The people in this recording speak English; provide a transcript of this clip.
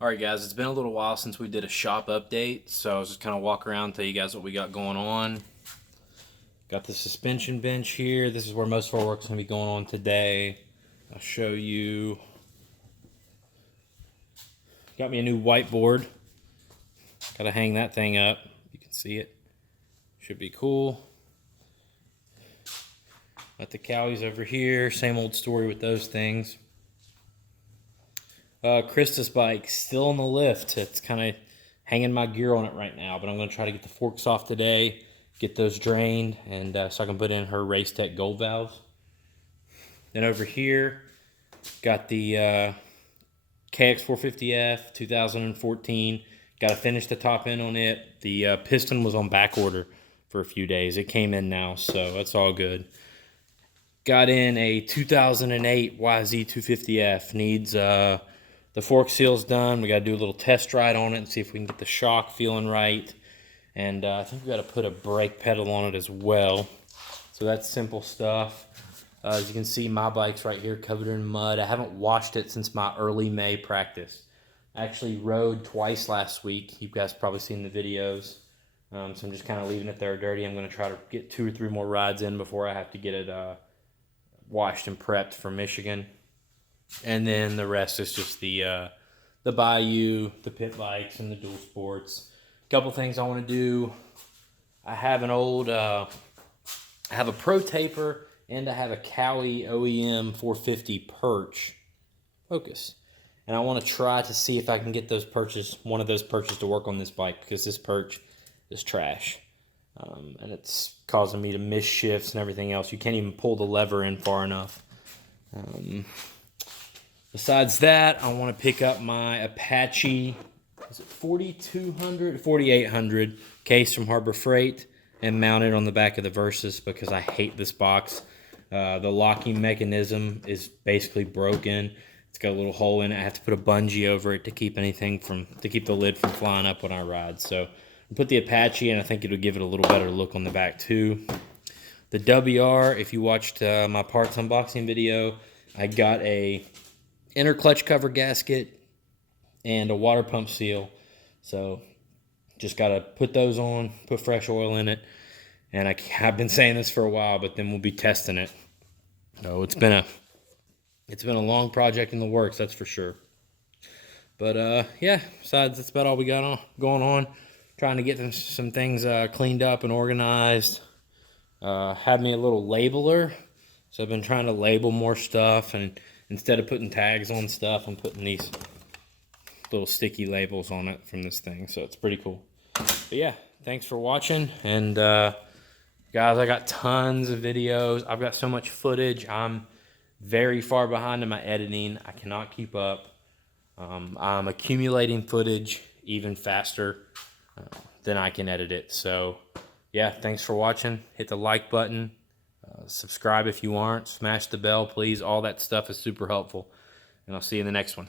Alright guys, it's been a little while since we did a shop update, so I was just kind of walk around, tell you guys what we got going on. Got the suspension bench here. This is where most of our work's going to be going on today. I'll show you. Got me a new whiteboard. Got to hang that thing up. You can see it. Should be cool. Got the cowies over here. Same old story with those things. Krista's bike still on the lift. It's kind of hanging my gear on it right now, but I'm going to try to get the forks off today, get those drained, and so I can put in her Race Tech Gold valves. Then over here, got the KX450F 2014. Got to finish the top end on it. The piston was on back order for a few days. It came in now, so that's all good. Got in a 2008 YZ250F. Needs the fork seal's done. We got to do a little test ride on it and see if we can get the shock feeling right. And I think we got to put a brake pedal on it as well. So that's simple stuff. As you can see, my bike's right here covered in mud. I haven't washed it since my early May practice. I actually rode twice last week. You guys probably seen the videos. So I'm just kind of leaving it there dirty. I'm going to try to get 2 or 3 more rides in before I have to get it washed and prepped for Michigan. And then the rest is just the Bayou, the pit bikes, and the dual sports. A couple things I want to do. I have an old, I have a Pro Taper, and I have a Cowie OEM 450 perch focus. And I want to try to see if I can get one of those perches to work on this bike, because this perch is trash. And it's causing me to miss shifts and everything else. You can't even pull the lever in far enough. Besides that, I want to pick up my Apache, is it 4200, 4800 case from Harbor Freight and mount it on the back of the Versys because I hate this box. The locking mechanism is basically broken. It's got a little hole in it. I have to put a bungee over it to keep the lid from flying up when I ride. So I put the Apache, and I think it'll give it a little better look on the back too. The WR, if you watched my parts unboxing video, I got a inner clutch cover gasket and a water pump seal. So just got to put those on, put fresh oil in it. And I've been saying this for a while, but then we'll be testing it. So it's been a long project in the works, that's for sure. But yeah, besides, that's about all we got going on. Trying to get some things cleaned up and organized. Had me a little labeler. So I've been trying to label more stuff, and instead of putting tags on stuff, I'm putting these little sticky labels on it from this thing. So it's pretty cool. But yeah, thanks for watching. And guys, I got tons of videos. I've got so much footage. I'm very far behind in my editing. I cannot keep up. I'm accumulating footage even faster than I can edit it. So yeah, thanks for watching. Hit the like button. Subscribe if you aren't. Smash the bell, please. All that stuff is super helpful. And I'll see you in the next one.